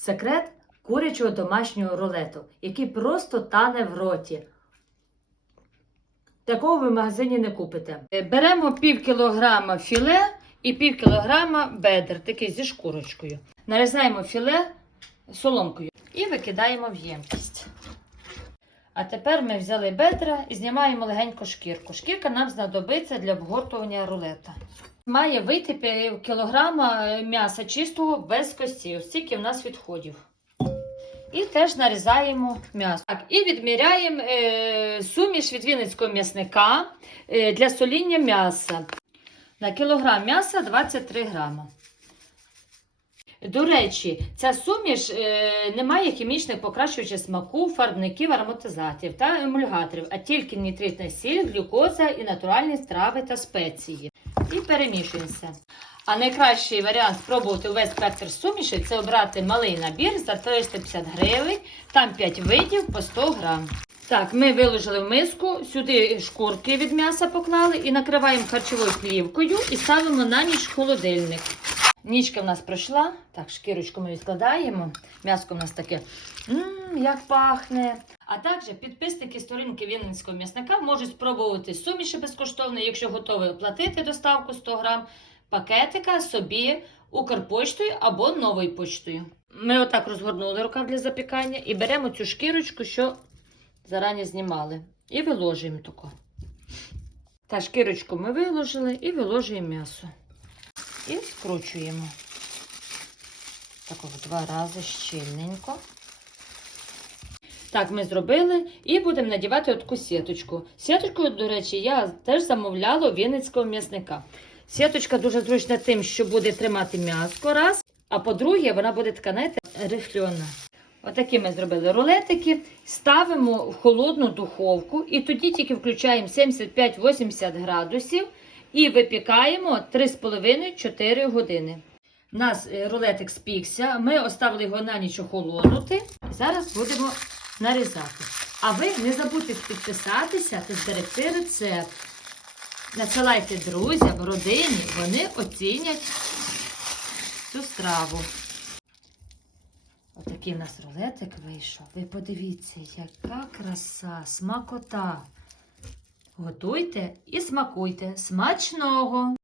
Секрет курячого домашнього рулету, який просто тане в роті. Такого ви в магазині не купите. Беремо пів кілограма філе і пів кілограма бедер, такий зі шкурочкою. Нарізаємо філе соломкою і викидаємо в ємкість. А тепер ми взяли бедра і знімаємо легенько шкірку. Шкірка нам знадобиться для обгортування рулета. Має вийти пів кілограма е, м'яса чистого без кості. Ось стільки в нас відходів. І теж нарізаємо м'ясо. Так, і відміряємо е, суміш від вінницького м'ясника е, для соління м'яса. На кілограм м'яса 23 грама. До речі, ця суміш е, не має хімічних покращувачів смаку, фарбників, ароматизаторів та емульгаторів, а тільки нітритна сіль, глюкоза і натуральні страви та спеції. І перемішуємося. А найкращий варіант спробувати увесь спектр суміші це обрати малий набір за 350 гривень, там 5 видів по 100 грам. Так, ми виложили в миску, сюди шкурки від м'яса поклали і накриваємо харчовою плівкою і ставимо на ніч холодильник. Нічка в нас пройшла. Так, шкірочку ми відкладаємо. М'яско в нас таке, мм, як пахне. А також підписники сторінки Вінницького м'ясника можуть спробувати суміші безкоштовно, якщо готові оплатити доставку 100 грам пакетика собі Укрпоштою або новою почтою. Ми отак розгорнули рукав для запікання і беремо цю шкірочку, що зарані знімали, і виложуємо тако. Та шкірочку ми виложили і виложуємо м'ясо. І скручуємо. Так в два рази щільненько. Так, ми зробили і будемо надівати таку сіточку. Сіточку, до речі, я теж замовляла у Вінницького м'ясника. Сіточка дуже зручна тим, що буде тримати м'ясо раз, а по-друге, вона буде така, знаєте, рифльона. Отакі ми зробили рулетики, ставимо в холодну духовку і тоді тільки включаємо 75-80 градусів і випікаємо 3,5-4 години. У нас е, рулетик спікся, ми оставили його на ніч охолонути. Зараз будемо нарізати. А ви не забудьте підписатися та зберегти рецепт. Насилайте друзям, родині, вони оцінять цю страву. Отакий у нас рулетик вийшов. Ви подивіться, яка краса, смакота. Готуйте і смакуйте. Смачного!